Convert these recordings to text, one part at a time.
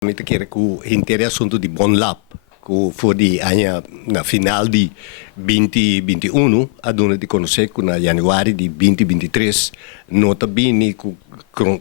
Mita kira ku hintere assunto di Bonlap, ku voor die anya na final di 2021, aduna di conoscer ku na januari di 2023, nota bene ku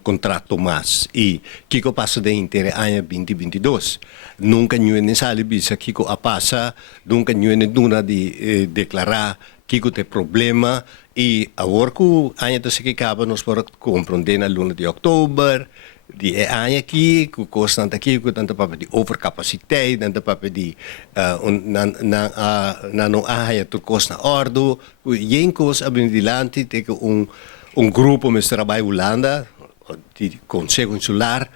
contrato mas e kiko passa de hintere anya 2022. Nunca nyuene sali bisa kiko apasa, nunca nyuene duna di declarar kiko te problema e agora ku anya ta se kikaba nos para compreender na luna de oktober. Die anja aqui, com constante aqui, com tanta papa de overcapaciteit, tanta papa de na no anja tu costa ordo, jen cos abin di lanti teke grupo met trabalho Holanda, die Conselho Insular,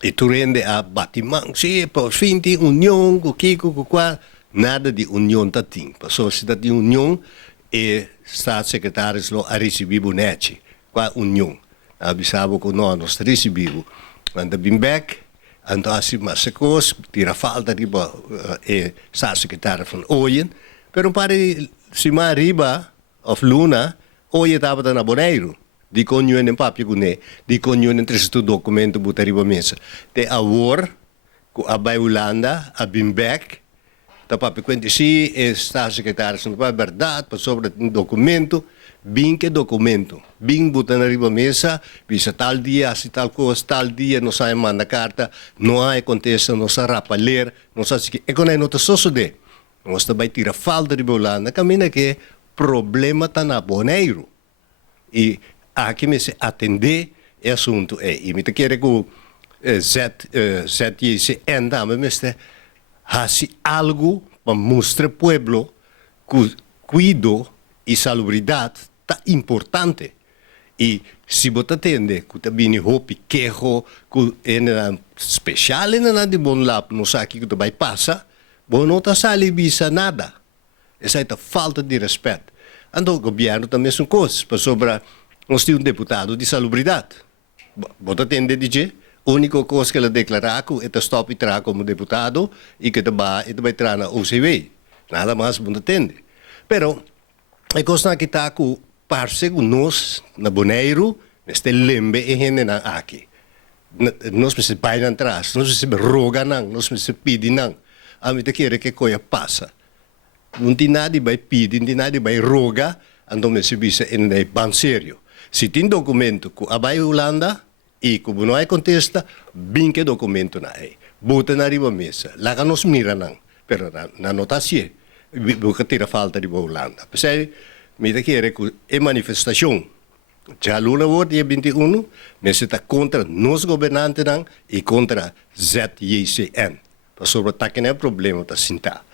e tu rende a batimang, sim, por fim de união, com kiko, com qua, nada de união tatim. Passou se de união e staatssecretaris lo a receber bonete, qua união. Abisabo ko no nos recebido anda been back ando assim mas secos tira falta riba staatssecretaris van Ooyen pero pare cima riba of Luna Ooyen estava na Bonaire di conyo en papia gune di conyo en tres tu documento buta riba mesa te awor ko abay Holanda a been back da papia quindi si staatssecretaris não vai verdade para sobre um documento bem que documento, bem botar na riba mesa, bisa tal dia, assim tal coisa, tal dia, não sai manda carta, não há acontece, não sai rapaler, não sai que, é quando não está só de, não está vai tirar falta de bolana, caminha que problema está na Bonaire e aqui me se atender é assunto e me te quer que ZJCN dame me este hasi algo para mostrar pueblo que cuido e salubridade tá importante e se você atende que tá bem hope queijo que é especial na de Bonlap não sabe que vai passar bom não tá sali bisa nada essa é a falta de respeito ando o governo também são coisas para sobre nós temos deputado de salubridade você atende de única coisa que ele declarar que é stop e tra como deputado e que vai entrar na OCW nada mais você atende pero e costa que tá com parceiro nós na Bonaire, neste lembe e gente na aqui. Nós me se bailan atrás, nós me se roga não, nós me se pedi não. A mim te quer que coisa passa. Não tem nada vai pedir, não tem nada vai roga, então me se visa em ban sério. Se tem documento que a vai Holanda e que não é contesta, bem que documento na é. Bota na riba mesa, lá que nós mira não, pero na notação. Porque tira falta de Holanda. Percebe? Me te quer que é manifestação. Já luna o dia 21, mas está contra nós governantes e contra ZJCN. Para sobre ataque não é problema, está sentar.